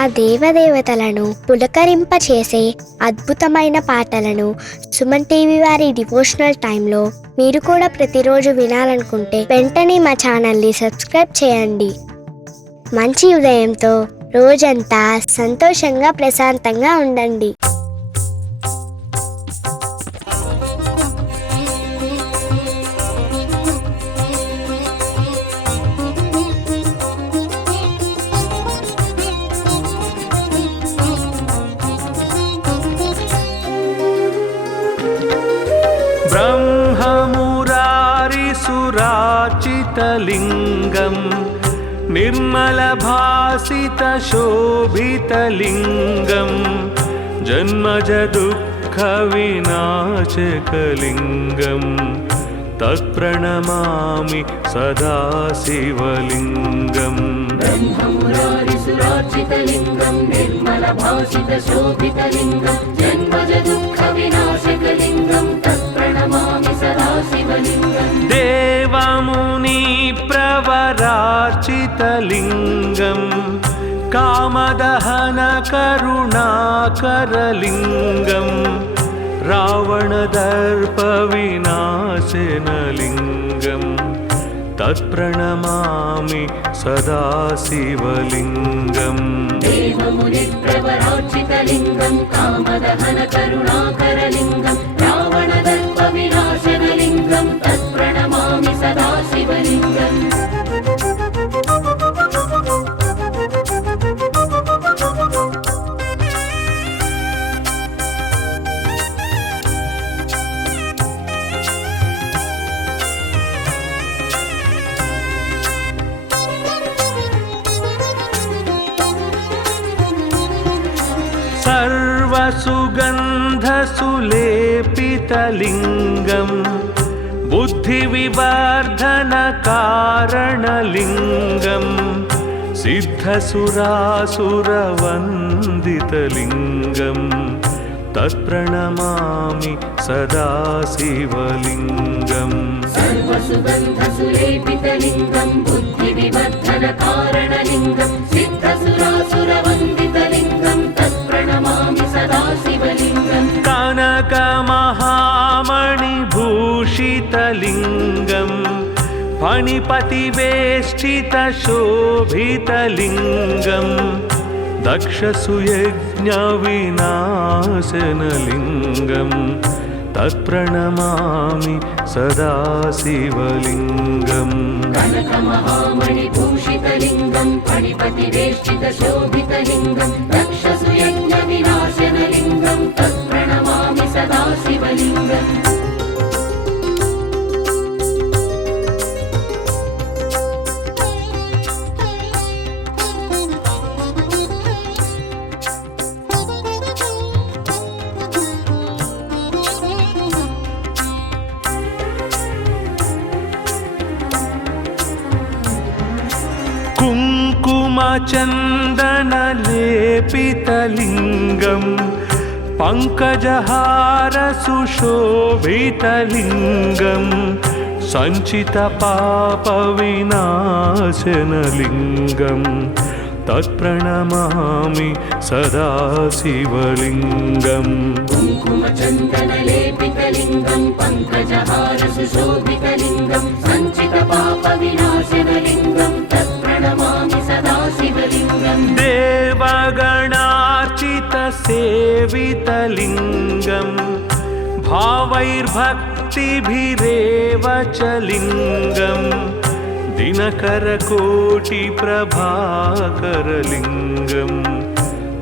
ఆ దేవదేవతలను పులకరింపచేసే అద్భుతమైన పాటలను సుమన్ టీవీ వారి డివోషనల్ టైంలో మీరు కూడా ప్రతిరోజు వినాలనుకుంటే వెంటనే మా ఛానల్ని సబ్స్క్రైబ్ చేయండి. మంచి ఉదయంతో రోజంతా సంతోషంగా ప్రశాంతంగా ఉండండి. ब्रह्ममुरारिसुराचितलिङ्गं निर्मलभासितशोभितलिङ्गं जन्मजदुःखविनाशकलिङ्गं तत्प्रणमामि सदा शिवलिङ्गम्. ब्रह्ममुरारिसुराचितलिङ्गं निर्मलभासितशोभितलिङ्गं जन्मजदुःखविनाशकलिङ्गं तत्प्रणमामि सदा शिवलिङ्गम्. देवमुनिप्रवरार्चितलिङ्गं कामदहनकरुणाकरलिङ्गं रावणदर्पविनाशनलिङ्गं तत्प्रणमामि सदा शिवलिङ्गम्. देवमुनिप्रवरार्चितलिङ्गं कामदहनकरुणाकरलिङ्गं रावणदर्पविनाशनलिङ्गं तत्प्रणमामि सदा शिवलिङ्गम्. सर्वसुगन्धसुलेपितलिङ्गं बुद्धिविवर्धनकारणलिङ्गं सिद्धसुरासुरवन्दितलिङ्गं तत्प्रणमामि सदा शिवलिङ्गम्. सर्वसुगन्धसुलेपितलिङ्गं बुद्धिविवर्धनकारणलिङ्गं सिद्धसुरासुरवन्दितलिङ्गं तत्प्रणमामि सदा शिवलिङ्गम्. कनकमहामणिभूषितलिङ्गं फणिपतिवेष्टितशोभितलिङ्गं दक्षसुयज्ञविनाशनलिङ्गं तत्प्रणमामि सदा शिवलिङ्गम्. कनकमहामणिभूषितलिङ्गं फणिपतिवेष्टितशोभितलिङ्गं दक्षसुयज्ञविनाशनलिङ्गं तत्प्रणमामि सदा शिवलिङ्गम्. कुङ्कुमचन्दनलेपितलिङ्गं पङ्कजहारसुशोभितलिङ्गं सञ्चितपापविनाशनलिङ्गं तत्प्रणमामि सदा शिवलिङ्गम्. कुङ्कुमचन्दनलेपितलिङ्गं पङ्कजहारसुशोभितलिङ्गं सञ्चितपापविनाशनलिङ्गं तत्प्रणमामि सदा शिवलिङ्गम्. देवगणार्चितसेवितलिङ्गं भावैर्भक्तिभिरेव च लिङ्गं दिनकरकोटिप्रभाकरलिङ्गं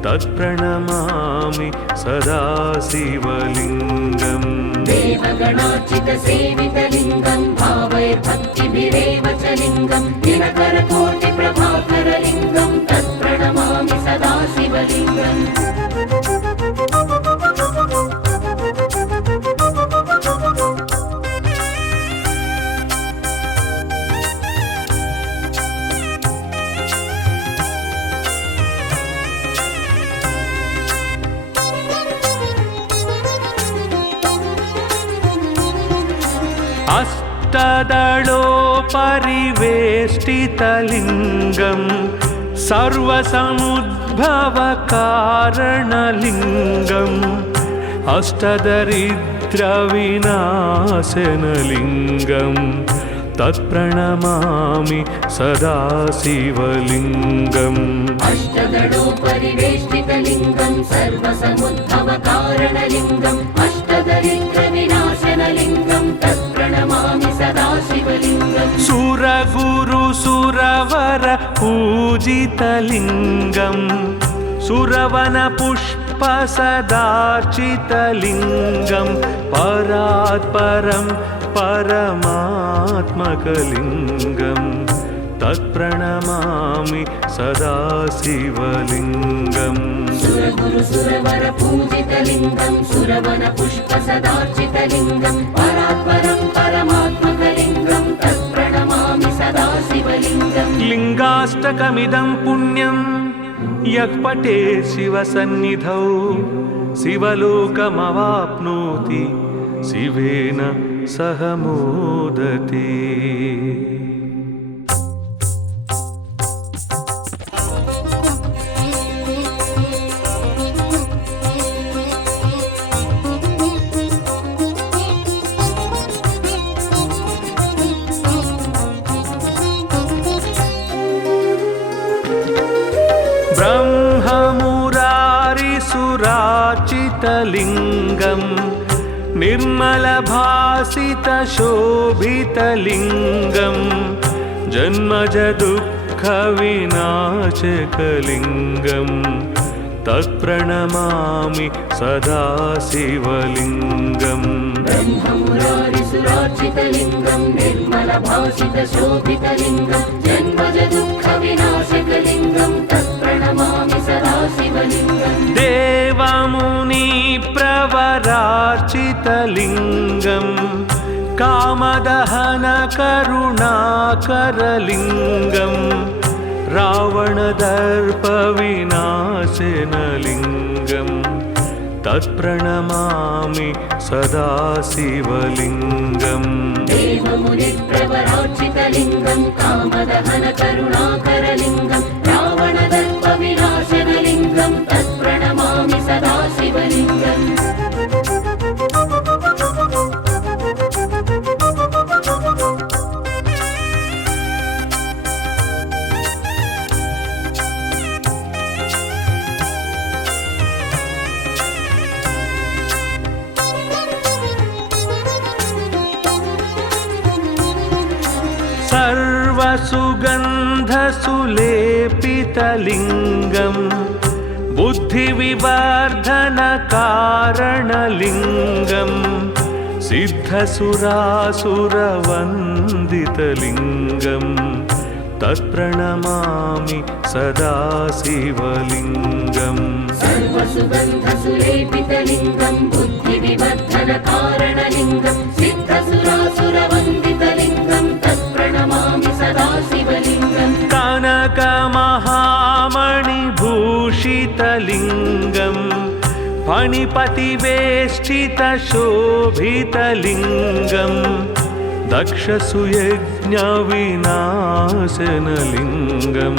तत्प्रणमामि सदा शिवलिङ्गम्. देवगणार्चितसेवितलिङ्गं भावैर्भक्तिभिरेव च लिङ्गं दिनकरकोटिप्रभाकरलिङ्गं तत्प्रणमामि सदा शिवलिङ्गम्. अष्टदलोपरिवेष्टितलिङ्गं सर्वसमुद्भवकारणलिङ्गम् अष्टदरिद्रविनाशनलिङ्गं तत्प्रणमामि सदा शिवलिङ्गम् अष्टदलोपरिवेष्टितलिङ्गं सर्वसमुद्भवकारणलिङ्गम् अष्टदरिद्रविनाशनलिङ्गं तत्प्रणमामि सदा शिवलिङ्गम् सुरगुरुसुरवर पूजितलिङ्गम् सुरवनपुष्पसदार्चितलिङ्गं परात्परं परमात्मकलिङ्गं तत्प्रणमामि सदा शिवलिङ्गम् सुरगुरुसुरवर पूजितलिङ्गं सुरवनपुष्पसदार्चितलिङ्गं परात्परं परमात्मकलिङ्गं तत्प्रणमामि सदा शिवलिङ्गम् लिङ्गाष्टकमिदं पुण्यं यः पठे शिवसन्निधौ शिवलोकमवाप्नोति शिवेन सह मोदते। ब्रह्ममुरारिसुरार्चितलिङ्गं निर्मलभासितशोभितलिङ्गं जन्मजदुःखविनाशकलिङ्गं तत्प्रणमामि सदा शिवलिङ्गम् ब्रह्ममुरारिसुरार्चितलिङ्गं निर्मलभासितशोभितलिङ्गं जन्मजदुःखविनाशकलिङ्गं तत्प्रणमामि सदा शिवलिङ्गम् देवमुनिप्रवरार्चितलिङ्गं कामदहनकरुणाकरलिङ्गं रावणदर्पविनाशनलिङ्गं तत्प्रणमामि सदा शिवलिङ्गम् देवमुनिप्रवरार्चितलिङ्गं कामदहनकरुणाकरलिङ्गं रावणदर्पविनाशनलिङ्गं तत्प्रणमामि सदा शिवलिङ्गम् सर्वसुगन्धसुलेपितलिङ्गं बुद्धिविवर्धनकारणलिङ्गं सिद्धसुरासुरवन्दितलिङ्गं तत्प्रणमामि सदा शिवलिङ्गम् सर्वसुगन्धसुलेपितलिङ्गं बुद्धिविवर्धनकारणलिङ्गं सिद्धसुरासुरवन्दितलिङ्गं तत्प्रणमामि सदा शिवलिङ्गम् कनकमहामणिभूषितलिङ्गं फणिपतिवेष्टितशोभितलिङ्गं दक्षसुयज्ञविनाशनलिङ्गं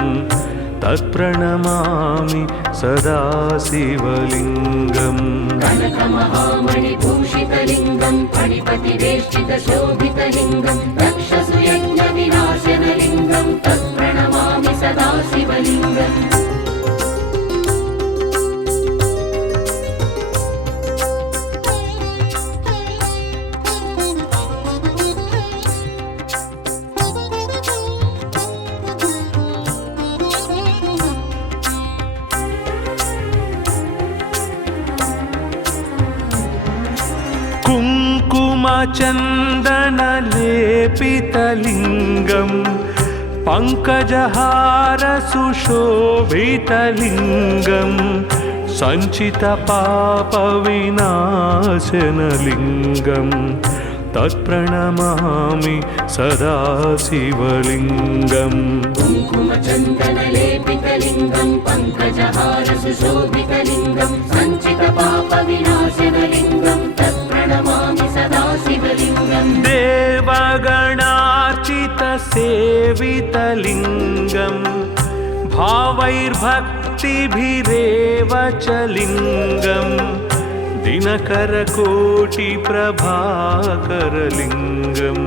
तत्प्रणमामि सदा शिवलिङ्गम् कनकमहामणिभूषितलिङ्गं फणिपतिवेष्टितशोभितलिङ्गं दक्षसुयज्ञविनाशनलिङ्गं तत्प्रणमामि सदा शिवलिङ्गम् कुङ्कुमचन्दनलेपितलिङ्गं पङ्कजहारसुशोभितलिङ्गं सञ्चितपापविनाशनलिङ्गं तत्प्रणमामि सदा शिवलिङ्गम् कुङ्कुमचन्दनलेपितलिङ्गं पङ्कजहारसुशोभितलिङ्गं सञ्चितपापविनाशनलिङ्गं तत्प्रणमामि सदा शिवलिङ्गम् देवगणार्चितसेवितलिङ्गं भावैर्भक्तिभिरेव च लिङ्गं दिनकरकोटिप्रभाकरलिङ्गं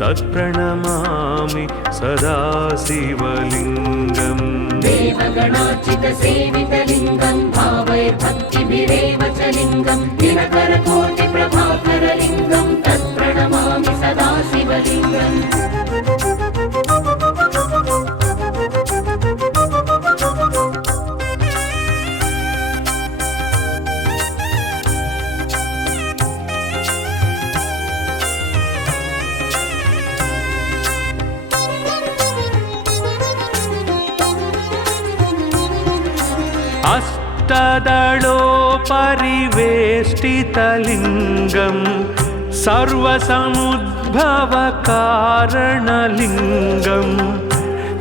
तत्प्रणमामि सदा शिवलिङ्गम् देवगणार्चितसेवितलिङ्गं भावैर्भक्तिभिरेव च लिङ्गं दिनकरकोटिप्रभाकरलिङ्गं तत्प्रणमामि सदा शिवलिङ्गम् अष्टदलोपरिवेष्टितलिङ्गं सर्वसमुद्भवकारणलिङ्गम्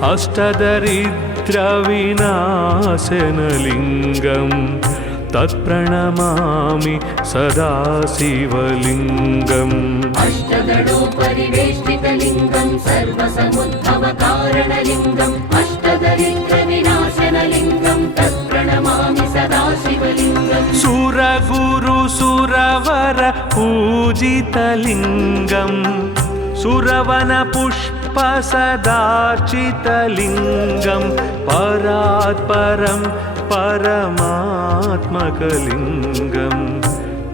अष्टदरिद्रविनाशनलिङ्गं तत्प्रणमामि सदा शिवलिङ्गम् अष्टदलोपरिवेष्टितलिङ्गं सर्वसमुद्भवकारणलिङ्गम् अष्टदरिद्रविनाशनलिङ्गं तत्प्रणमामि सदा शिवलिङ्गम् सुरगुरुसुरवर पूजितलिङ्गं सुरवनपुष्पसदार्चितलिङ्गं परात्परं परमात्मकलिङ्गं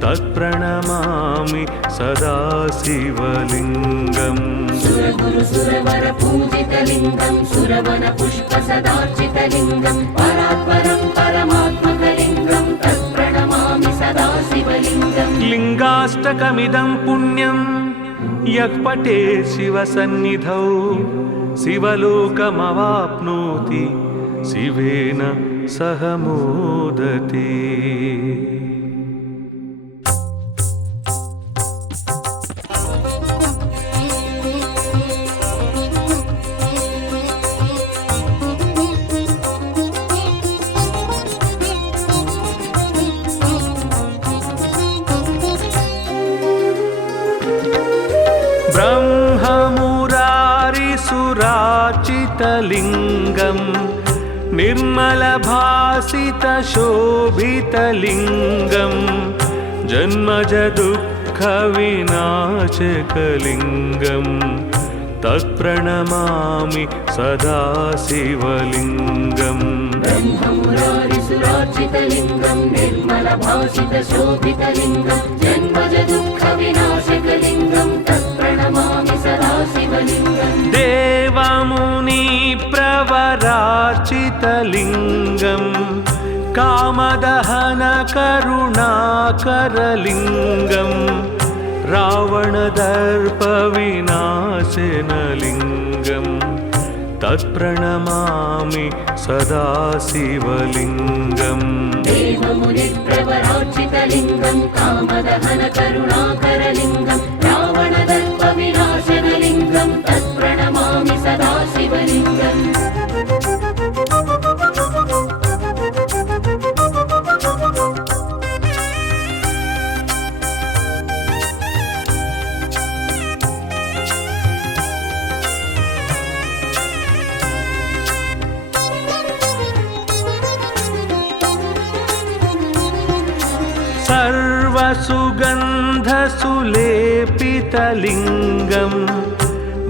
तत्प्रणमामि सदा शिवलिङ्गम् सुरगुरुसुरवर पूजितलिङ्गं सुरवनपुष्पसदार्चितलिङ्गं परात्परं परमात्मकलिङ्गं तत्प्रणमामि सदा शिवलिङ्गम् लिङ्गाष्टकमिदं पुण्यं यः पठेत् शिवसन्निधौ शिवलोकमवाप्नोति शिवेन सह मोदते। ब्रह्ममुरारिसुरार्चितलिङ्गं निर्मलभासितशोभितलिङ्गं जन्मजदुःखविनाशकलिङ्गं तत्प्रणमामि सदा शिवलिङ्गम् ब्रह्ममुरारिसुरार्चितलिङ्गं निर्मलभासितशोभितलिङ्गं जन्मजदुःखविनाशकलिङ्गं तत्प्रणमामि सदा शिवलिङ्गम् देवमुनिप्रवरार्चितलिङ्गं कामदहनकरुणाकरलिङ्गं रावणदर्पविनाशनलिङ्गं तत्प्रणमामि सदा शिवलिङ्गम् देवमुनिप्रवरार्चितलिङ्गं कामदहनकरुणाकरलिङ्गं रावणदर्पविनाशनलिङ्गं तत्प्रणमामि सदा शिवलिङ्गम् सर्वसुगन्धसुलेपितलिङ्गं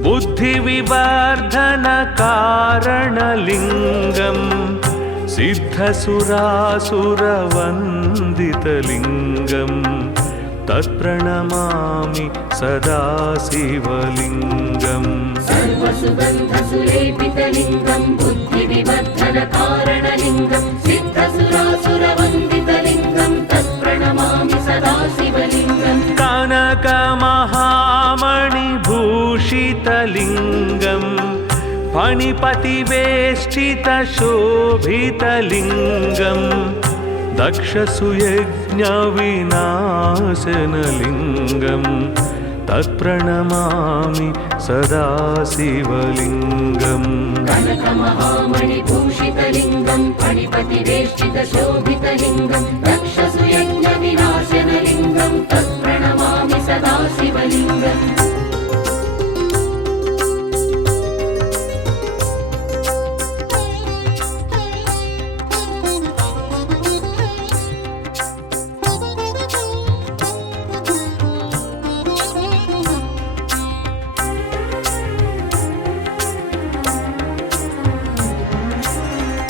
बुद्धिविवर्धनकारणलिङ्गं सिद्धसुरासुरवन्दितलिङ्गं तत्प्रणमामि सदा शिवलिङ्गम् सर्वसुगन्धसुलेपितलिङ्गं बुद्धिविवर्धनकारणलिङ्गं सिद्धसुरासुरवन्दितलिङ्गं तत्प्रणमामि सदा शिवलिङ्गम् कनकमहामणिभूषितलिङ्गं फणिपतिवेष्टितशोभितलिङ्गं दक्षसुयज्ञविनाशनलिङ्गं तत्प्रणमामि सदा शिवलिङ्गम् कनकमहामणिभूषितलिङ्गं फणिपतिवेष्टितशोभितलिङ्गं दक्षसुयज्ञविनाशनलिङ्गं तत्प्रणमामि सदा शिवलिङ्गम्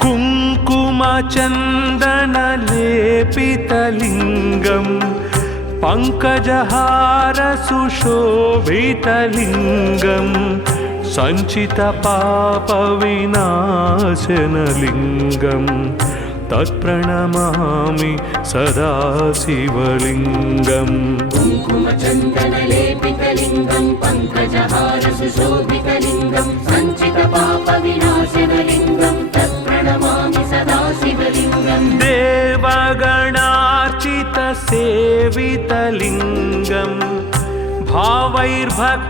कुङ्कुमचन्दनलेपितलिङ्गं पङ्कजहारसुशोभितलिङ्गं सञ्चितपापविनाशनलिङ्गं तत्प्रणमामि सदा शिवलिङ्गम् कुङ्कुमचन्दनलेपितलिङ्गं पङ्कजहारसुशोभितलिङ्गं सञ्चितपापविनाशनलिङ्गं तत्प्रणमामि सदा शिवलिङ्गम् देवगणार्चितसेवितलिङ्गं भावैर्भक्तिभिरेव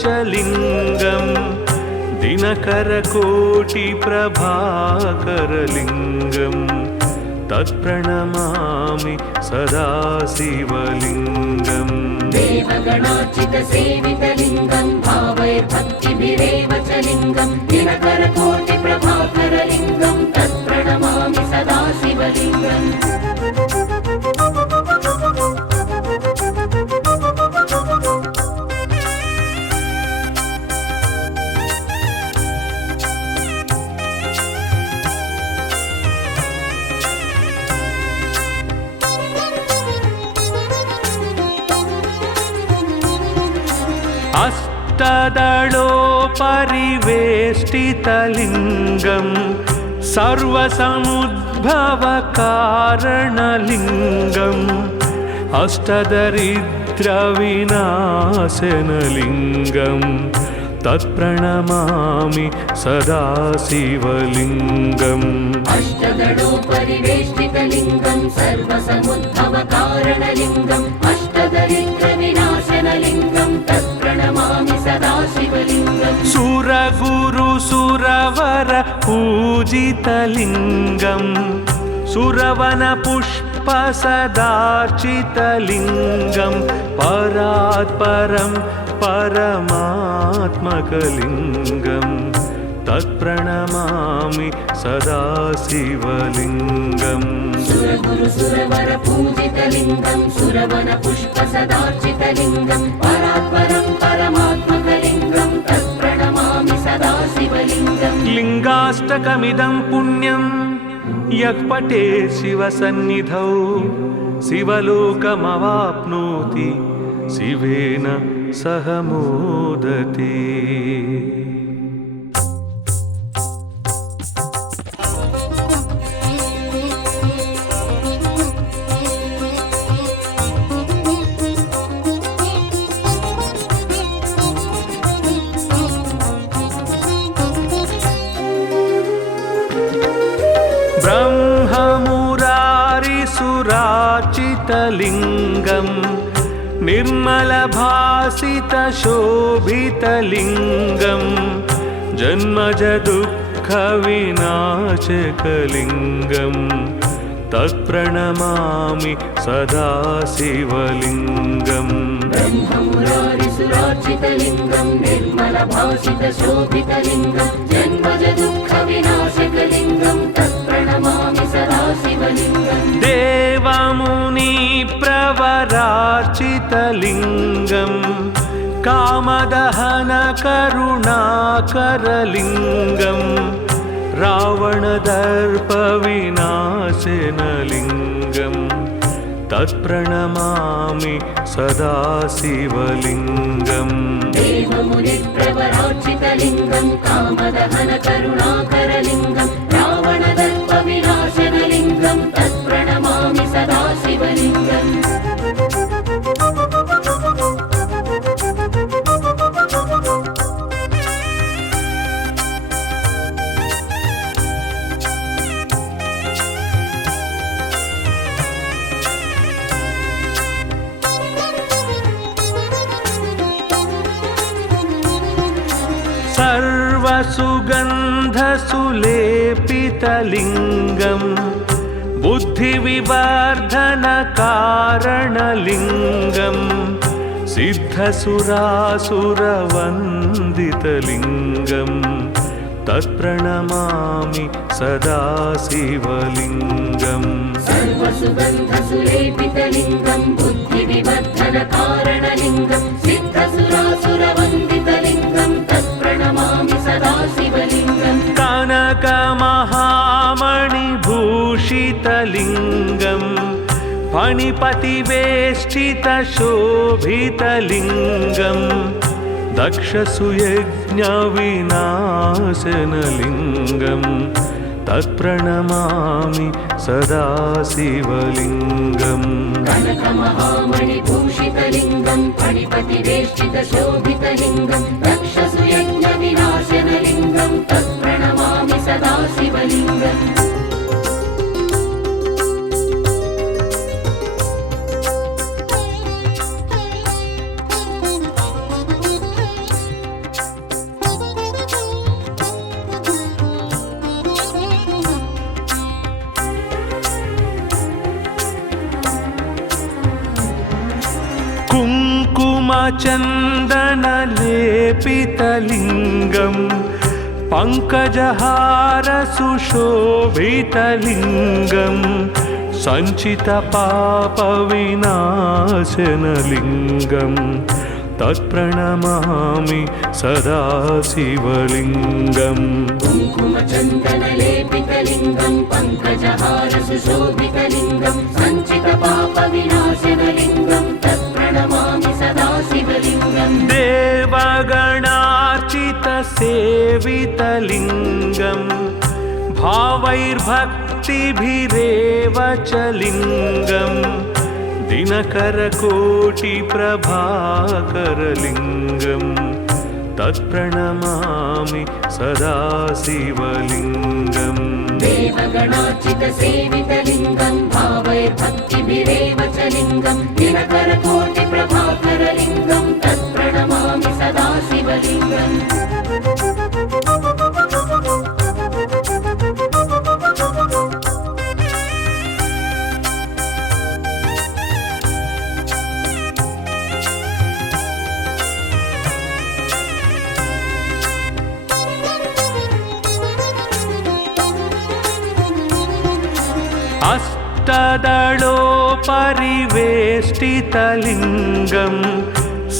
च लिङ्गं दिनकरकोटिप्रभाकरलिङ्गं तत्प्रणमामि सदा शिवलिङ्गम् देवगणार्चितसेवितलिङ्गं भावैर्भक्तिभिरेव च लिङ्गं दिनकरकोटिप्रभाकरलिङ्गं तत्प्रणमामि सदा शिवलिङ्गम् अष्टदलोपरिवेष्टितलिङ्गं सर्वसमुद्भवकारणलिङ्गम् अष्टदरिद्रविनाशनलिङ्गं तत्प्रणमामि सदा शिवलिङ्गम् अष्टदलोपरिवेष्टितलिङ्गं सर्वसमुद्भवकारणलिङ्गम् अष्टदरिद्रविनाशनलिङ्गं तत्प्रणमामि सदा शिवलिङ्गम् सुरगुरुसुरवर पूजितलिङ्गं सुरवनपुष्पसदार्चितलिङ्गं परात्परं परमात्मकलिङ्गं तत्प्रणमामि सदा शिवलिङ्गम् सुरगुरुसुरवर पूजितलिङ्गं सुरवनपुष्पसदार्चितलिङ्गं परात्परं परमात्मकलिङ्गं तत्प्रणमामि सदा शिवलिङ्गम् लिङ्गाष्टकमिदं पुण्यं यः पठेत् शिवसन्निधौ शिवलोकमवाप्नोति शिवेन सह मोदते। ब्रह्ममुरारिसुरार्चितलिङ्गं निर्मलभासितशोभितलिङ्गं जन्मजदुःखविनाशकलिङ्गं तत्प्रणमामि सदा शिवलिङ्गम् ब्रह्ममुरारिसुरार्चितलिङ्गं निर्मलभासितशोभितलिङ्गं जन्मजदुःखविनाशकलिङ्गं तत्प्रणमामि सदा शिवलिङ्गम् देवमुनिप्रवरार्चितलिङ्गं कामदहनकरुणाकरलिङ्गं रावणदर्पविनाशनलिङ्गं तत्प्रणमामि सदा शिवलिङ्गम् देवमुनिप्रवरार्चितलिङ्गं कामदहनकरुणाकरलिङ्गं रावणदर्पविनाशनलिङ्गं तत्प्रणमामि सदा शिवलिङ्गम् सर्वसुगन्धसुलेपितलिङ्गं बुद्धिविवर्धनकारणलिङ्गं सिद्धसुरासुरवन्दितलिङ्गं तत्प्रणमामि सदा शिवलिङ्गम् सर्वसुगन्धसुलेपितलिङ्गं बुद्धिविवर्धनकारणलिङ्गं सिद्धसुरासुरवन्दितलिङ्गं तत्प्रणमामि सदा शिवलिङ्गम् कानन कनकमहामणिभूषितलिङ्गं फणिपतिवेष्टितशोभितलिङ्गं दक्षसुयज्ञविनाशनलिङ्गं तत्प्रणमामि सदा शिवलिङ्गम् कनकमहामणिभूषितलिङ्गं फणिपतिवेष्टितशोभितलिङ्गं दक्षसुयज्ञविनाशनलिङ्गं तत्प्रणमामि सदा शिवलिङ्गम् कुङ्कुमचन्दनलेपितलिङ्गं पङ्कजहारसुशोभितलिङ्गं सञ्चितपापविनाशनलिङ्गं तत्प्रणमामि सदा शिवलिङ्गम् कुङ्कुमचन्दनलेपितलिङ्गं पङ्कजहारसुशोभितलिङ्गं सञ्चितपापविनाशनलिङ्गं तत्प्रणमामि सदा शिवलिङ्गम् देवगणार्चितसेवितलिङ्गं भावैर्भक्तिभिरेव च लिङ्गं दिनकरकोटिप्रभाकरलिङ्गं तत्प्रणमामि सदा शिवलिङ्गम् देवगणार्चितसेवितलिङ्गं भावैर्भक्तिभिरेव च लिङ्गं दिनकरकोटिप्रभाकरलिङ्गं तत्प्रणमामि सदा शिवलिङ्गम् अष्टदलोपरिवेष्टितलिङ्गं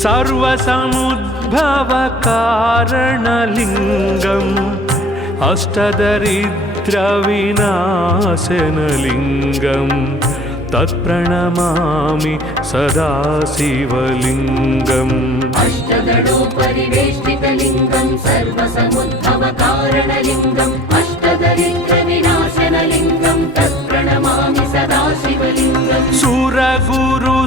सर्वसमुद्भवकारणलिङ्गम् अष्टदरिद्रविनाशनलिङ्गं तत्प्रणमामि सदा शिवलिङ्गम् अष्टदलोपरिवेष्टितलिङ्गं सर्वसमुद्भवकारणलिङ्गम् अष्टदरिद्रविनाशनलिङ्गं तत्प्रणमामि सदा शिवलिङ्गम् सुरगुरुसुरवर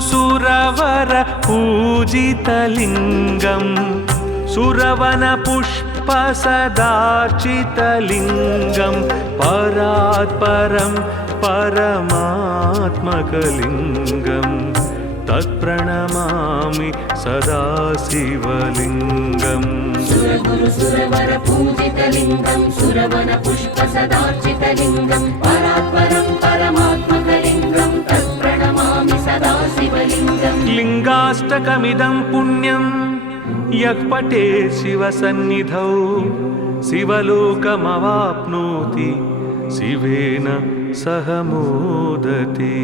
पूजितलिङ्गं सुरवनपुष्पसदार्चितलिङ्गं परात्परं परमात्मकलिङ्गं तत्प्रणमामि सदा शिवलिङ्गम् सुरगुरुसुरवर पूजितलिङ्गं सुरवनपुष्पसदार्चितलिङ्गं परात्परं परमात्मकलिङ्गं तत्प्रणमामि सदा शिवलिङ्गम् लिङ्गाष्टकमिदं पुण्यं यः पठेत् शिवसन्निधौ शिवलोकमवाप्नोति शिवेन सह मोदते।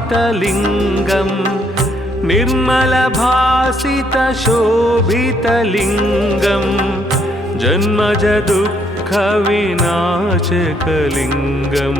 ब्रह्ममुरारिसुरार्चितलिङ्गं निर्मलभासितशोभितलिङ्गं जन्मजदुःखविनाशकलिङ्गं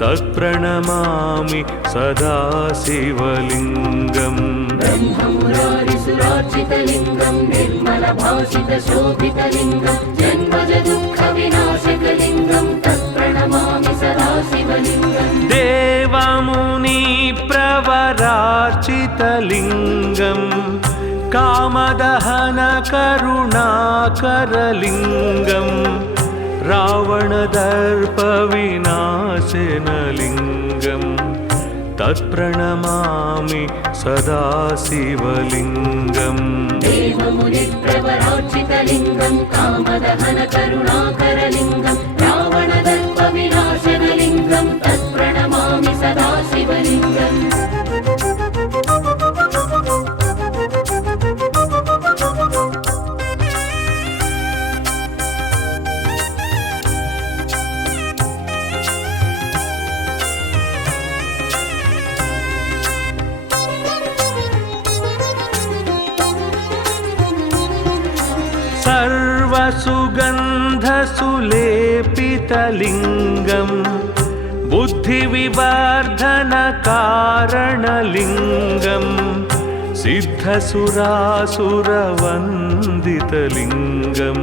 तत्प्रणमामि सदा शिवलिङ्गम् ब्रह्ममुरारिसुरार्चितलिङ्गं निर्मलभासितशोभितलिङ्गं जन्मजदुःखविनाशकलिङ्गं तत्प्रणमामि सदा शिवलिङ्गम् देवमुनिप्रवरार्चितलिङ्गं कामदहनकरुणाकरलिङ्गं रावणदर्पविनाशनलिङ्गं तत्प्रणमामि सदा शिवलिङ्गम् देवमुनिप्रवरार्चितलिङ्गं कामदहनकरुणाकरलिङ्गं रावणदर्पविनाशनलिङ्गं तत्प्रणमामि सदा शिवलिङ्गम् सुगन्धसुलेपितलिङ्गं बुद्धिविवर्धनकारणलिङ्गं सिद्धसुरासुरवन्दितलिङ्गं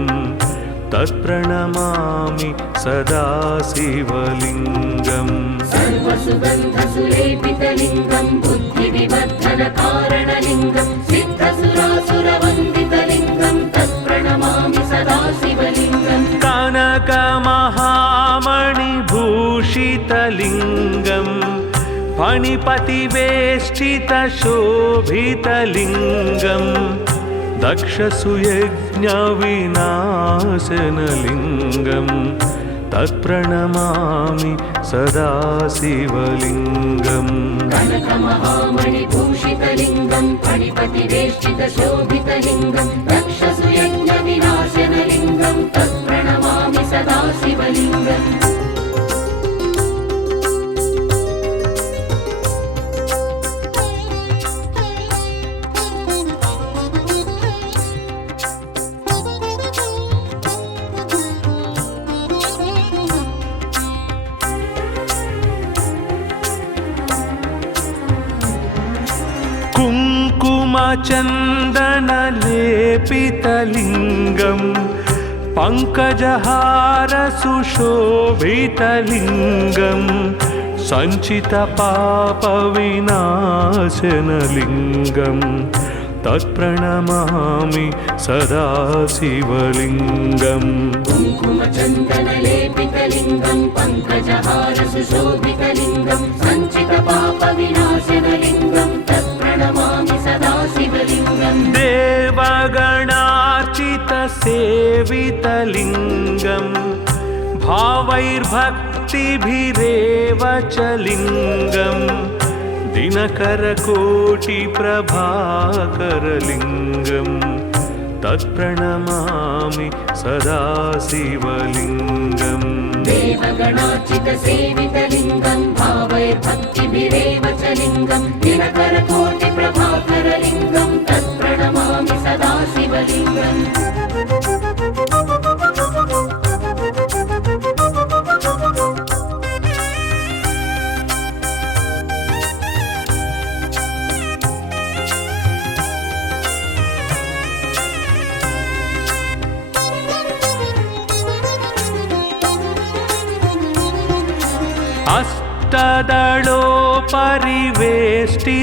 तत्प्रणमामि सदा शिवलिङ्गम् सर्वसुगन्धसुलेपितलिङ्गं बुद्धिविवर्धनकारणलिङ्गं सिद्धसुरासुरवन्दितलिङ्गं तत्प्रणमामि सदा शिवलिङ्गम् कनकमहामणिभूषितलिङ्गं फणिपतिवेष्टितशोभितलिङ्गं दक्षसुयज्ञविनाशनलिङ्गं तत्प्रणमामि सदा शिवलिङ्गम् कनकमहामणिभूषितलिङ्गं फणिपतिवेष्टितशोभितलिङ्गं दक्षसुयज्ञविनाशनलिङ्गं तत्प्रणमामि सदा शिवलिङ्गम् कुङ्कुमचन्दनलेपितलिङ्गं पङ्कजहारसुशोभितलिङ्गं सञ्चितपापविनाशनलिङ्गं तत्प्रणमामि सदा शिवलिङ्गम् कुङ्कुमचन्दनलेपितलिङ्गं पङ्कजहारसुशोभितलिङ्गं सञ्चितपापविनाशनलिङ्गं तत्प्रणमामि सदा शिवलिङ्गम् देवगणार्चितसेवितलिङ्गं भावैर्भक्तिभिरेव च लिङ्गं दिनकरकोटिप्रभाकरलिङ्गं तत्प्रणमामि सदा शिवलिङ्गम् देवगणार्चितसेवितलिङ्गं भावैर्भक्तिभिरेव च लिङ्गं दिनकरकोटिप्रभाकरलिङ्गं तत्प्रणमामि सदा शिवलिङ्गम्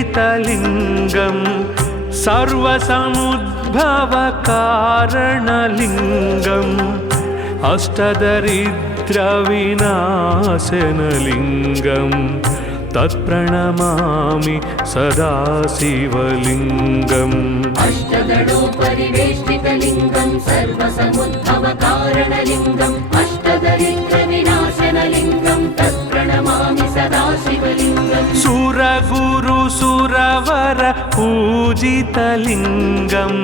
अष्टदलोपरिवेष्टितलिङ्गं सर्वसमुद्भवकारणलिङ्गम् अष्टदरिद्रविनाशनलिङ्गं तत्प्रणमामि सदा शिवलिङ्गम् अष्टदलोपरिवेष्टितलिङ्गं सर्वसमुद्भवकारणलिङ्गम् अष्टदरिद्रविनाशनलिङ्गं तत्प्रणमामि सदा शिवलिङ्गम् सुरगुरुसुरवर पूजितलिङ्गं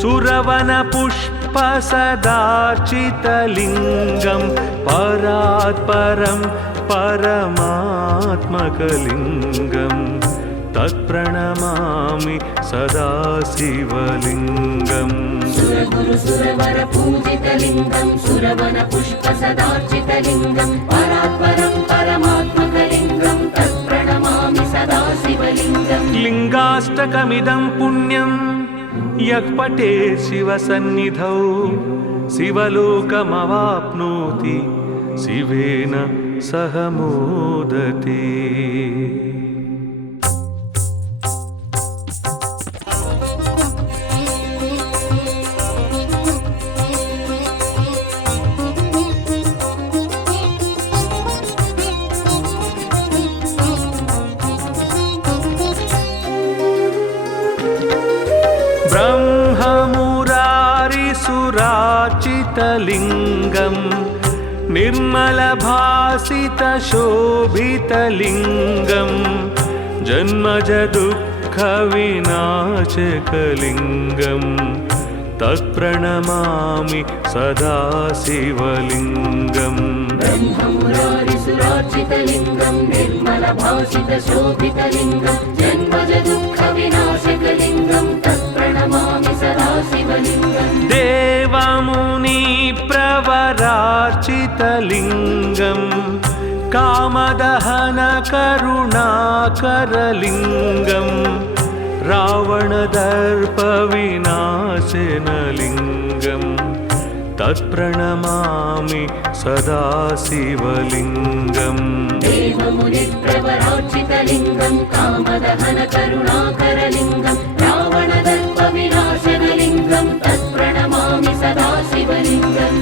सुरवनपुष्पसदार्चितलिङ्गं परात्परं परमात्मकलिङ्गं तत्प्रणमामि सदा शिवलिङ्गम् सुरगुरुसुरवर पूजितलिङ्गं सुरवनपुष्पसदार्चितलिङ्गं परात्परं परमात्मकलिङ्गं तत्प्रणमामि सदा शिवलिङ्गम् लिङ्गाष्टकमिदं पुण्यं यः पठेत् शिवसन्निधौ शिवलोकमवाप्नोति शिवेन सह मोदते। ब्रह्ममुरारिसुरार्चितलिङ्गं निर्मलभासितशोभितलिङ्गं जन्मजदुःखविनाशकलिङ्गं तत्प्रणमामि सदा शिवलिङ्गम् ब्रह्ममुरारिसुरार्चितलिङ्गं निर्मलभासितशोभितलिङ्गं जन्मजदुःखविनाशकलिङ्गं तत्प्रणमामि सदा शिवलिङ्गम् देव देवमुनिप्रवरार्चितलिङ्गं कामदहनकरुणाकरलिङ्गं रावणदर्पविनाशनलिङ्गं तत्प्रणमामि सदा शिवलिङ्गम् देवमुनिप्रवरार्चितलिङ्गं कामदहनकरुणाकरलिङ्गं रावणदर्पविनाशनलिङ्गं तत्प्रणमामि सदा शिवलिङ्गम्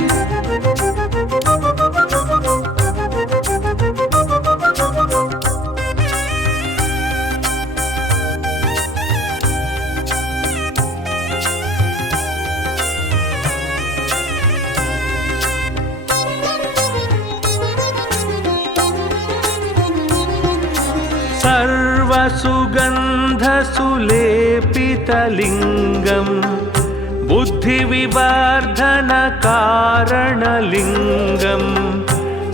सर्वसुगन्धसुलेपितलिङ्गं बुद्धिविवर्धनकारणलिङ्गं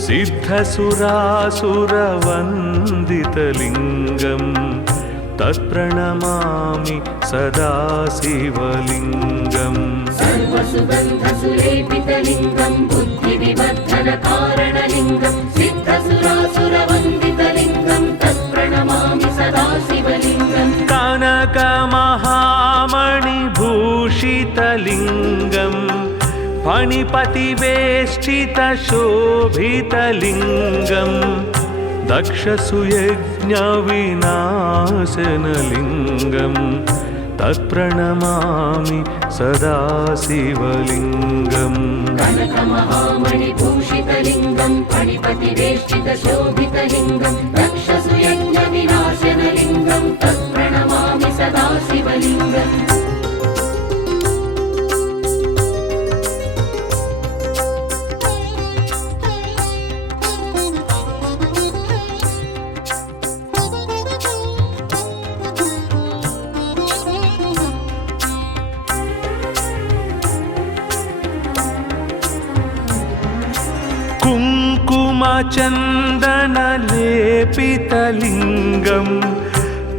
सिद्धसुरासुरवन्दितलिङ्गं तत्प्रणमामि सदा शिवलिङ्गम् सर्वसुगन्धसुलेपितलिङ्गं बुद्धिविवर्धनकारणलिङ्गं सिद्धसुरासुरवन्दितलिङ्गं तत्प्रणमामि सदा शिवलिङ्गम् कनकमहामणिभूषितलिङ्गं फणिपतिवेष्टितशोभितलिङ्गं दक्षसुयज्ञविनाशनलिङ्गं तत्प्रणमामि सदा शिवलिङ्गम् कनकमहामणिभूषितलिङ्गं फणिपतिवेष्टितशोभितलिङ्गं दक्षसुयज्ञविनाशनलिङ्गं तत्प्रणमामि सदा शिवलिङ्गम् कुङ्कुमचन्दनलेपितलिङ्गं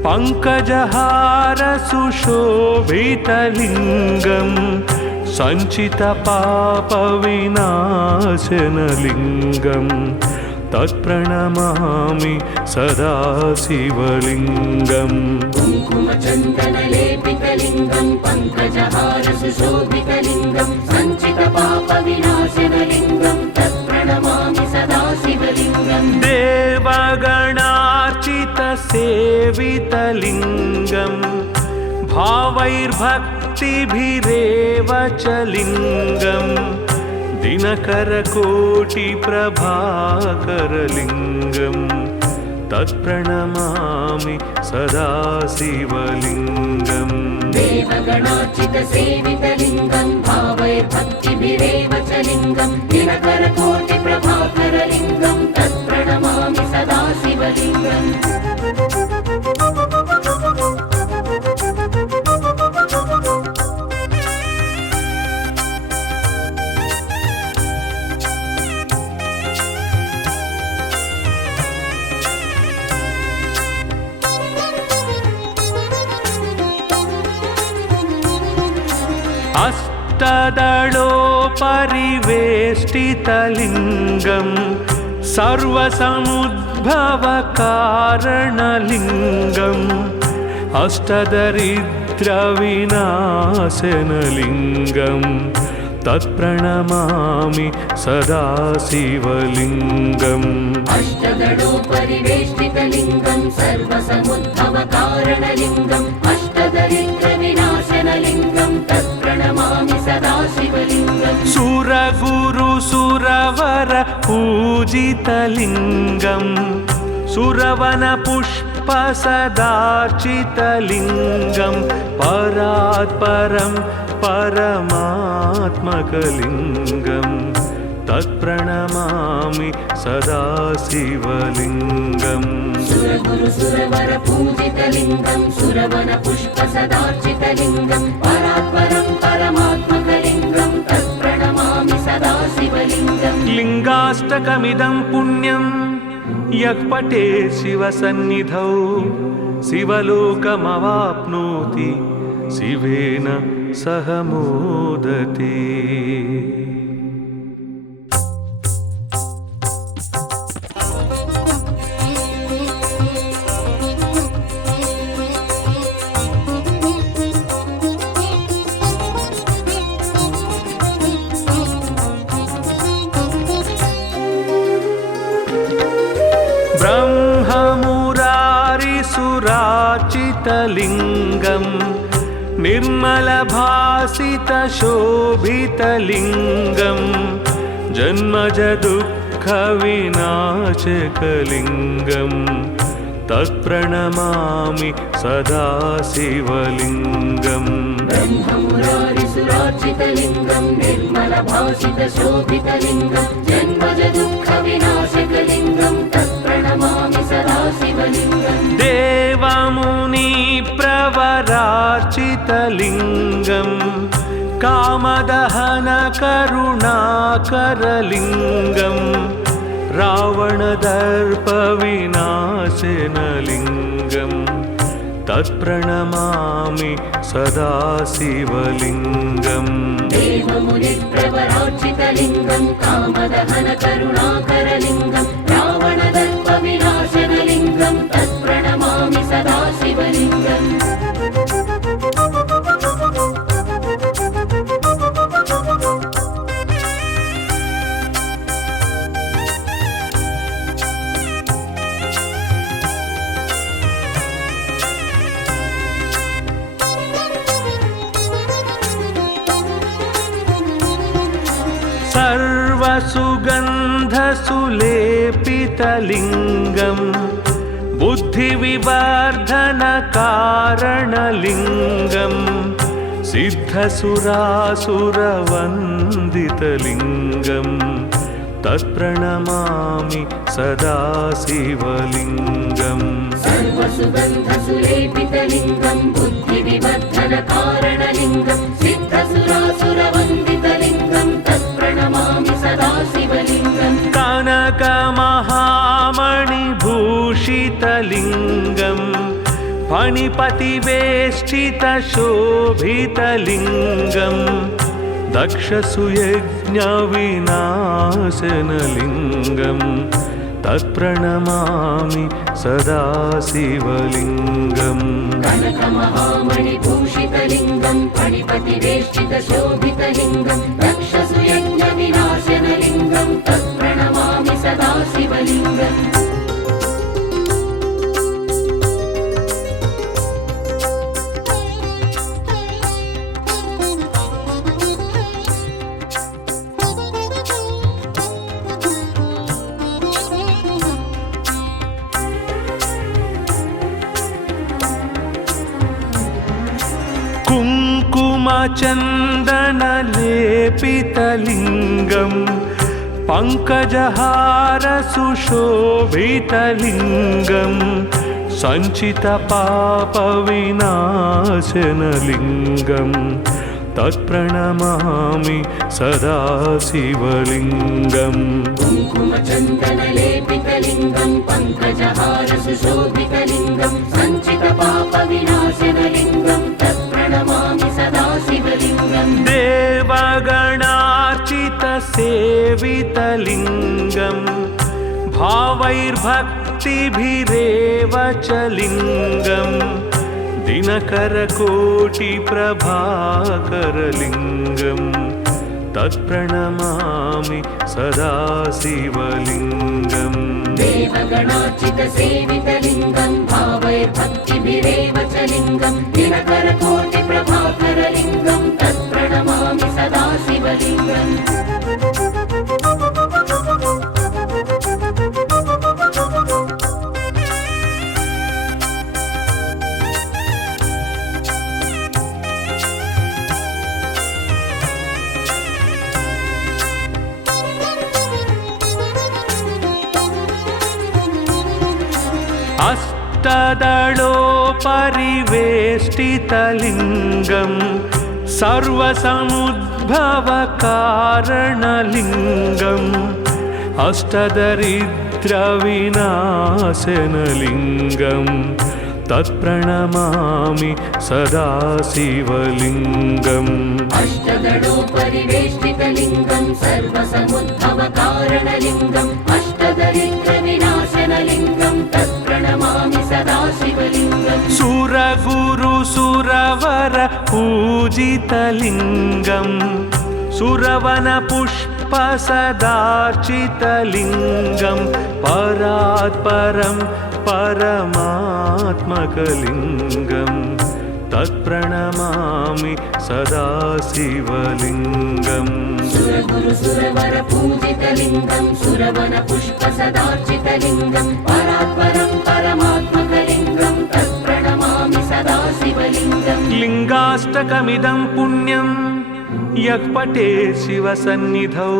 पङ्कजहारसुशोभितलिङ्गं सञ्चितपापविनाशनलिङ्गं तत्प्रणमामि सदा शिवलिङ्गम् कुङ्कुमचन्दनलेपितलिङ्गं पङ्कजहारसुशोभितलिङ्गं सञ्चितपापविनाशनलिङ्गं तत्प्रणमामि सदा शिवलिङ्गम् देवगणार्चितसेवितलिङ्गं भावैर्भक्तिभिरेव च लिङ्गं दिनकरकोटिप्रभाकरलिङ्गं तत्प्रणमामि सदा शिवलिङ्गम् देवगणार्चितसेवितलिङ्गं भावैर्भक्तिभिरेव च लिङ्गं दिनकरकोटिप्रभाकरलिङ्गं तत्प्रणमामि सदा शिवलिङ्गम् अष्टदलोपरिवेष्टितलिङ्गं सर्वसमुद्भवकारणलिङ्गम् अष्टदरिद्रविनाशनलिङ्गं तत्प्रणमामि सदा शिवलिङ्गम् अष्टदलोपरिवेष्टितलिङ्गं सर्वसमुद्भवकारणलिङ्गम् अष्टदरिद्रविनाशनलिङ्गं तत्प्रणमामि सदा शिवलिङ्गम् सुरगुरुसुरवर पूजितलिङ्गं सुरवनपुष्पसदार्चितलिङ्गं परात्परं परमात्मकलिङ्गं तत्प्रणमामि सदा शिवलिङ्गम् सुरगुरुसुरवर पूजितलिङ्गं सुरवनपुष्पसदार्चितलिङ्गं परात्परं परमात्मकलिङ्गं तत्प्रणमामि सदा शिवलिङ्गम् लिङ्गाष्टकमिदं पुण्यं यः पठेत् शिवसन्निधौ शिवलोकमवाप्नोति शिवेन सह मोदते। ब्रह्ममुरारिसुराचितलिङ्गं निर्मलभासितशोभितलिङ्गं जन्मजदुःखविनाशकलिङ्गं तत्प्रणमामि सदा शिवलिङ्गम्। ब्रह्ममुरारिसुराचितलिङ्गं निर्मलभासितशोभितलिङ्गं जन्मजदुःखविनाशकलिङ्गं तत्प्रणमामि सदा शिवलिङ्गम्। देवमुनिप्रवरार्चितलिङ्गं कामदहनकरुणाकरलिङ्गं रावणदर्पविनाशनलिङ्गं तत्प्रणमामि सदा शिवलिङ्गम्। देवमुनिप्रवरार्चितलिङ्गं कामदहनकरुणाकरलिङ्गं रावणदर्पविनाशनलिङ्गं तत्प्रणमामि सदा शिवलिङ्गम्। सर्वसुगन्धसुलेपितलिङ्गं बुद्धिविवर्धनकारणलिङ्गं सिद्धसुरासुरवन्दितलिङ्गं तत्प्रणमामि सदा शिवलिङ्गम्। सर्वसुगन्धसुलेपितलिङ्गं बुद्धिविवर्धनकारणलिङ्गं सिद्धसुरासुरवन्दितलिङ्गं तत्प्रणमामि सदा शिवलिङ्गम्। कनकमहामणिभूषितलिङ्गं फणिपतिवेष्टितशोभितलिङ्गं दक्षसुयज्ञविनाशनलिङ्गं तत्प्रणमामि सदा शिवलिङ्गम्। कनकमहामणिभूषितलिङ्गं फणिपतिवेष्टितशोभितलिङ्गं दक्षसुयज्ञविनाशनलिङ्गं तत्प्रणमामि सदा शिवलिङ्गम्। कुङ्कुमचन्दनलेपितलिङ्गं पङ्कजहारसुशोभितलिङ्गं सञ्चितपापविनाशनलिङ्गं तत्प्रणमामि सदा शिवलिङ्गम्। कुङ्कुमचन्दनलेपितलिङ्गं पङ्कजहारसुशोभितलिङ्गं सञ्चितपापविनाशनलिङ्गं तत्प्रणमामि सदा शिवलिङ्गम्। देवगणार्चितसेवितलिङ्गं भावैर्भक्तिभिरेव च लिङ्गं दिनकरकोटिप्रभाकरलिङ्गं तत्प्रणमामि सदा शिवलिङ्गम्। देवगणार्चितसेवितलिङ्गं भावैर्भक्तिभिरेव च लिङ्गं दिनकरकोटिप्रभाकरलिङ्गं तत्प्रणमामि सदा शिवलिङ्गम्। अष्टदलोपरिवेष्टितलिङ्गं सर्वसमुद्भवकारणलिङ्गम् अष्टदरिद्रविनाशनलिङ्गं तत्प्रणमामि सदा शिवलिङ्गम् अष्टदलोपरिवेष्टितलिङ्गं सर्वसमुद्भवकारणलिङ्गम् अष्टदरिद्रविनाशनलिङ्गं तत्प्रणमामि सदा शिवलिङ्गम् सुरगुरुसुरवर पूजितलिङ्गम् सुरवनपुष्पसदार्चितलिङ्गं परात्परं परमात्मकलिङ्गं तत्प्रणमामि सदा शिवलिङ्गम् सुरगुरुसुरवरपूजितलिङ्गं सुरवनपुष्पसदार्चितलिङ्गं परात्परं परमात्मकलिङ्गं तत्प्रणमामि सदा शिवलिङ्गम् लिङ्गाष्टकमिदं पुण्यं यः पठेत् शिवसन्निधौ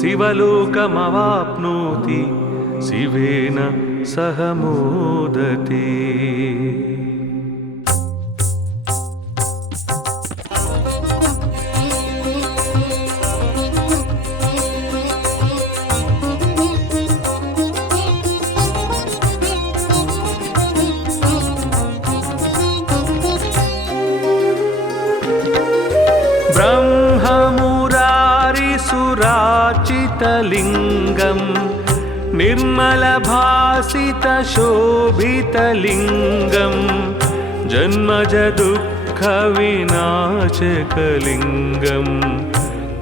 शिवलोकमवाप्नोति शिवेन सह मोदते। ब्रह्ममुरारिसुरार्चितलिङ्गं निर्मलभासितशोभितलिङ्गं जन्मजदुःखविनाशकलिङ्गं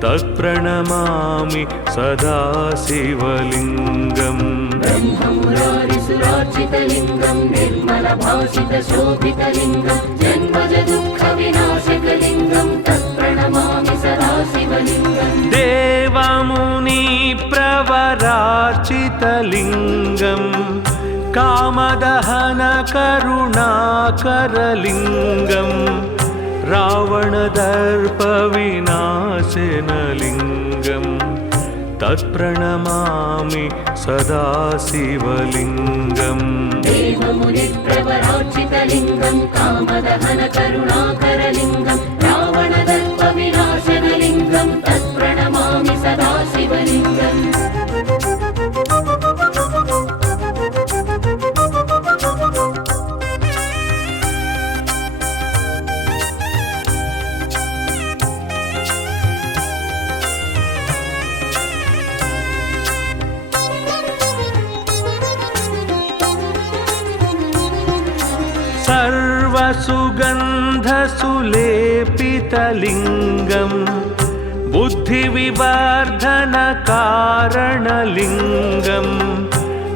तत्प्रणमामि सदा शिवलिङ्गम् ब्रह्ममुरारिसुरार्चितलिङ्गं निर्मलभासितशोभितलिङ्गं जन्मजदुःखविनाशकलिङ्गं तत्प्रणमामि सदा शिवलिङ्गम् देवमुनिप्रवरार्चितलिङ्गं कामदहनकरुणाकरलिङ्गं रावणदर्पविनाशनलिङ्गं तत्प्रणमामि सदा शिवलिङ्गम् देवमुनिप्रवरार्चितलिङ्गं कामदहनकरुणाकरलिङ्गं रावणदर्पविनाशनलिङ्गं तत्प्रणमामि सदा शिवलिङ्गम् सर्वसुगन्धसुलेपितलिङ्गं बुद्धिविवर्धनकारणलिङ्गं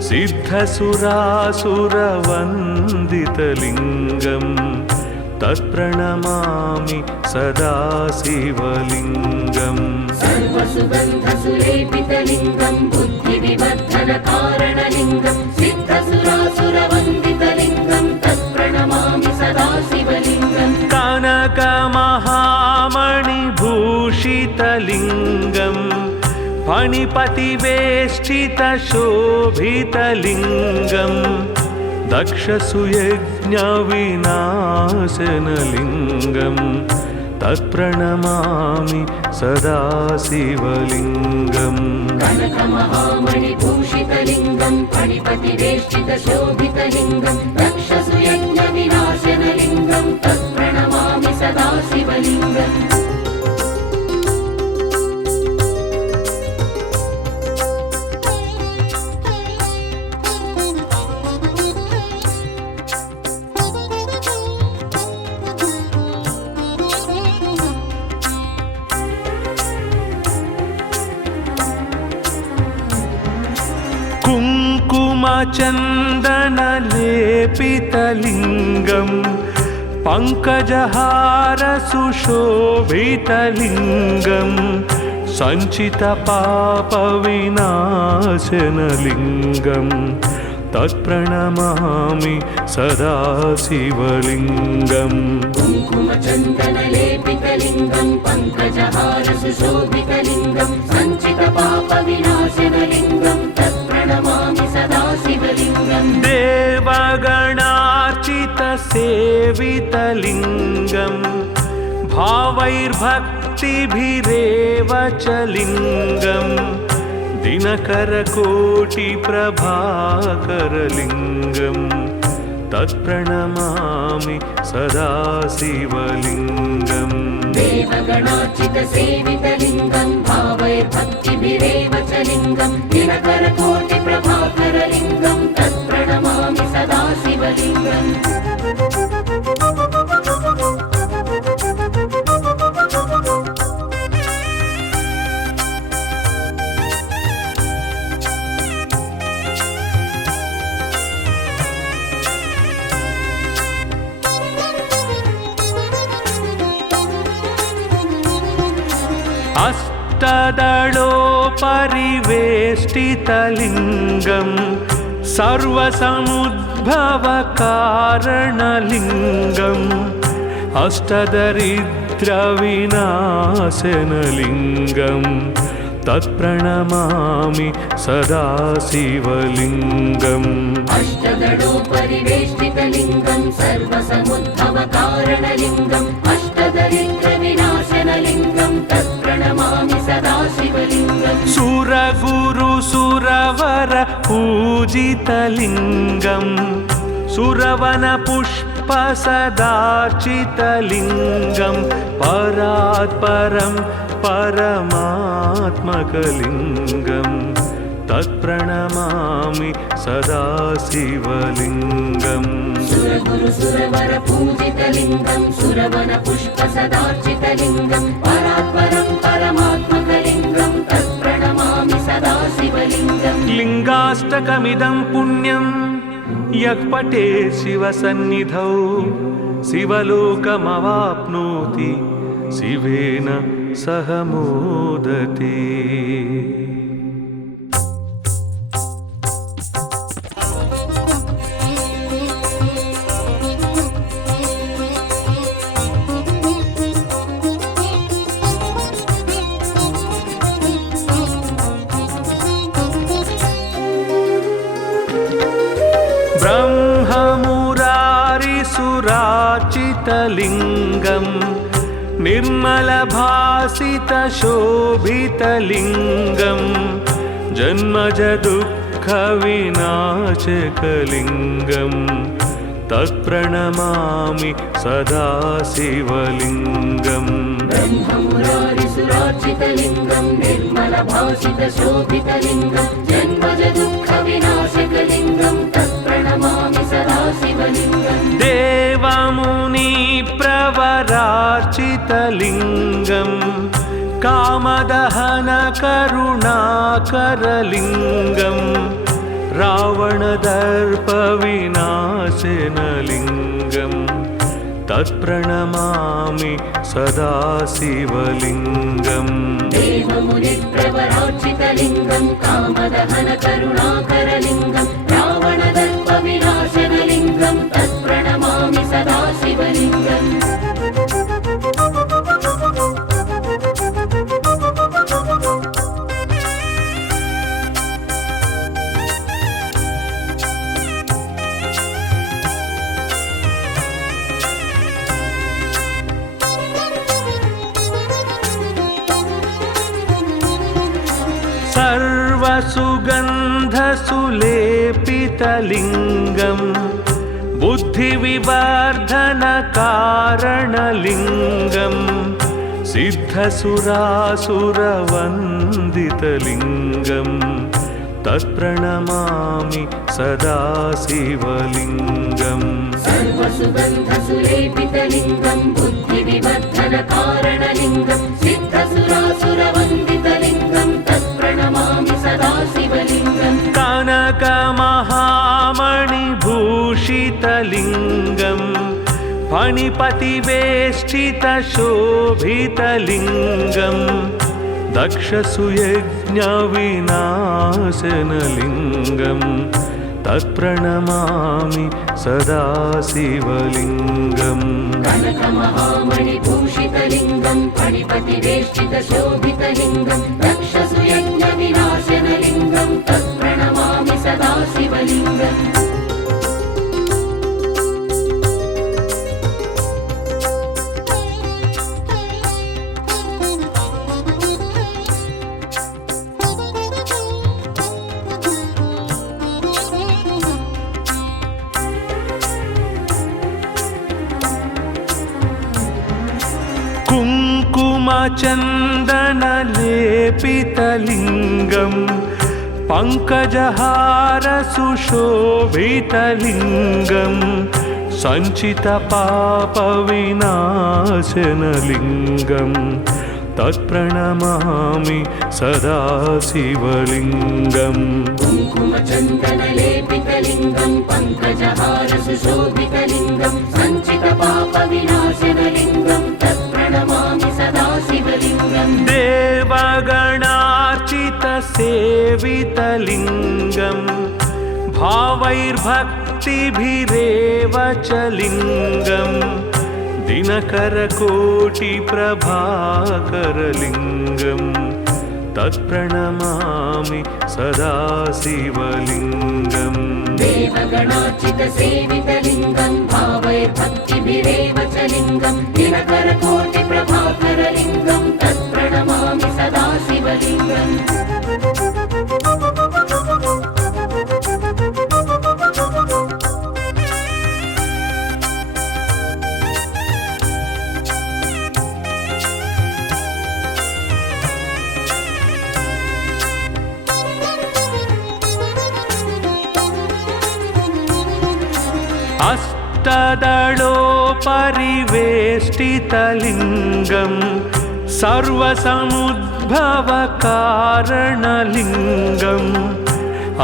सिद्धसुरासुरवन्दितलिङ्गं तत्प्रणमामि सदा शिवलिङ्गम् सर्वसुगन्धसुलेपितलिङ्गं बुद्धिविवर्धनकारणलिङ्गं सिद्धसुरासुरवन्दितलिङ्गं तत्प्रणमामि सदा शिवलिङ्गम् कनकमहामणिभूषितलिङ्गं फणिपतिवेष्टितशोभितलिङ्गं दक्षसुयज्ञविनाशनलिङ्गं तत्प्रणमामि सदा शिवलिङ्गम् कनकमहामणिभूषितलिङ्गं फणिपतिवेष्टितशोभितलिङ्गं दक्षसुयज्ञविनाशनलिङ्गं तत्प्रणमामि सदा शिवलिङ्गम् कुङ्कुमचन्दनलेपितलिङ्गं पङ्कजहारसुशोभितलिङ्गं सञ्चितपापविनाशनलिङ्गं तत्प्रणमामि सदा शिवलिङ्गम् कुङ्कुमचन्दनलेपितलिङ्गं पङ्कजहारसुशोभितलिङ्गं सञ्चितपापविनाशनलिङ्गं तत्प्रणमामि सदा शिवलिङ्गम् देवगणार्चितसेवितलिङ्गं भावैर्भक्तिभिरेव च लिङ्गं दिनकरकोटिप्रभाकरलिङ्गं तत्प्रणमामि सदा शिवलिङ्गम् देवगणार्चितसेवितलिङ्गं भावये भक्तिभिरेव च लिङ्गं दिनकरकोटिप्रभाकरलिङ्गं तत्प्रणमामि सदा शिवलिङ्गम् अष्टदलोपरिवेष्टितलिङ्गं सर्वसमुद्भवकारणलिङ्गम् अष्टदरिद्रविनाशनलिङ्गं तत्प्रणमामि सदा शिवलिङ्गम् अष्टदलोपरिवेष्टितलिङ्गं सर्वसमुद्भवकारणलिङ्गम् अष्टदरिद्रविनाशनलिङ्गं तत्प्रणमामि सदा शिवलिङ्गम् सुरगुरुसुरवर पूजितलिङ्गं सुरवनपुष्पसदार्चितलिङ्गं परात्परं परमात्मकलिङ्गं तत्प्रणमामि सदा शिवलिङ्गम् सुरगुरुसुरवर पूजितलिङ्गं सुरवनपुष्पसदार्चितलिङ्गं परात्परं परमात्मकलिङ्गं तत्प्रणमामि सदा शिवलिङ्गम् लिङ्गाष्टकमिदं पुण्यं यः पठे शिवसन्निधौ शिवलोकमवाप्नोति शिवेन सह मोदते। ब्रह्ममुरारिसुरार्चितलिङ्गं निर्मलभासितशोभितलिङ्गं जन्मजदुःखविनाशकलिङ्गं तत्प्रणमामि सदा शिवलिङ्गम् ब्रह्ममुरारिसुरार्चितलिङ्गं निर्मलभासितशोभितलिङ्गं जन्मजदुःखविनाशकलिङ्गं तत्प्रणमामि सदा शिवलिङ्गम् देवमुनिप्रवरार्चितलिङ्गं कामदहनकरुणाकरलिङ्गं रावणदर्पविनाशनलिङ्गं तत्प्रणमामि सदा शिवलिङ्गम् देवमुनिप्रवरार्चितलिङ्गं कामदहनकरुणाकरलिङ्गं रावणदर्पविनाशनलिङ्गं तत्प्रणमामि सदा शिवलिङ्गम् सर्वसुगन्धसुलेपितलिङ्गं बुद्धिविवर्धनकारणलिङ्गं सिद्धसुरासुरवन्दितलिङ्गं तत्प्रणमामि सदा शिवलिङ्गम् सर्वसुगन्धसुलेपितलिङ्गं बुद्धिविवर्धनकारणलिङ्गं सिद्धसुरासुरवन्दितलिङ्गं तत्प्रणमामि सदा शिवलिङ्गम् कनकमहामणिभूषितलिङ्गं फणिपतिवेष्टितशोभितलिङ्गं दक्षसुयज्ञविनाशनलिङ्गं तत्प्रणमामि सदा शिवलिङ्गम् कनकमहामणिभूषितलिङ्गं फणिपतिवेष्टितशोभितलिङ्गं दक्षसुयज्ञविनाशनलिङ्गं तत्प्रणमामि सदा शिवलिङ्गम् कुङ्कुमचन्दनलेपितलिङ्गं पङ्कजहारसुशोभितलिङ्गं सञ्चितपापविनाशनलिङ्गं तत्प्रणमामि सदा शिवलिङ्गम् कुङ्कुमचन्दनलेपितलिङ्गं पङ्कजहारसुशोभितलिङ्गं सञ्चितपापविनाशनलिङ्गं तत्प्रणमामि सदा शिवलिङ्गम् देवगणार्चितसेवितलिङ्गं भावैर्भक्तिभिरेव च लिङ्गं दिनकरकोटिप्रभाकरलिङ्गं तत्प्रणमामि सदा शिवलिङ्गम् देवगणार्चितसेवितलिङ्गं भावैर्भक्तिभिरेव च लिङ्गं दिनकरकोटिप्रभाकरलिङ्गं तत्प्रणमामि सदा शिवलिङ्गम् अष्टदलोपरिवेष्टितलिङ्गं सर्वसमुद्भवकारणलिङ्गम्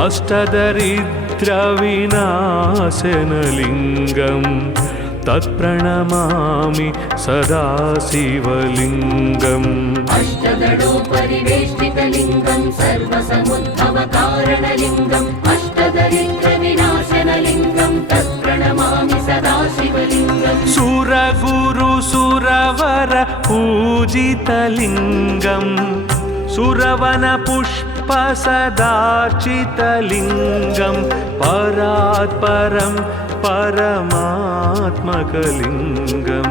अष्टदरिद्रविनाशनलिङ्गं तत्प्रणमामि सदा शिवलिङ्गम् अष्टदलोपरिवेष्टितलिङ्गं सर्वसमुद्भवकारणलिङ्गम् अष्टदरिद्रविनाशनलिङ्गं तत्प्रणमामि सदा शिवलिङ्गम् सुरगुरुसुरवर पूजितलिङ्गं सुरवनपुष्पसदार्चितलिङ्गं परात्परं परमात्मकलिङ्गं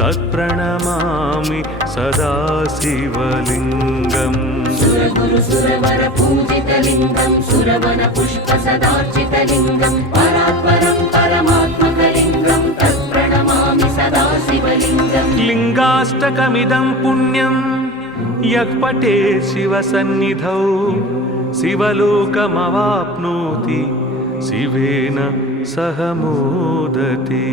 तत्प्रणमामि सदा शिवलिङ्गम् सुरगुरुसुरवर पूजितलिङ्गं सुरवनपुष्पसदार्चितलिङ्गं परात्परं परमात्मकलिङ्गं तत्प्रणमामि सदा शिवलिङ्गम् लिङ्गाष्टकमिदं पुण्यं यः पठेत् शिवसन्निधौ शिवलोकमवाप्नोति शिवेन सह मोदते।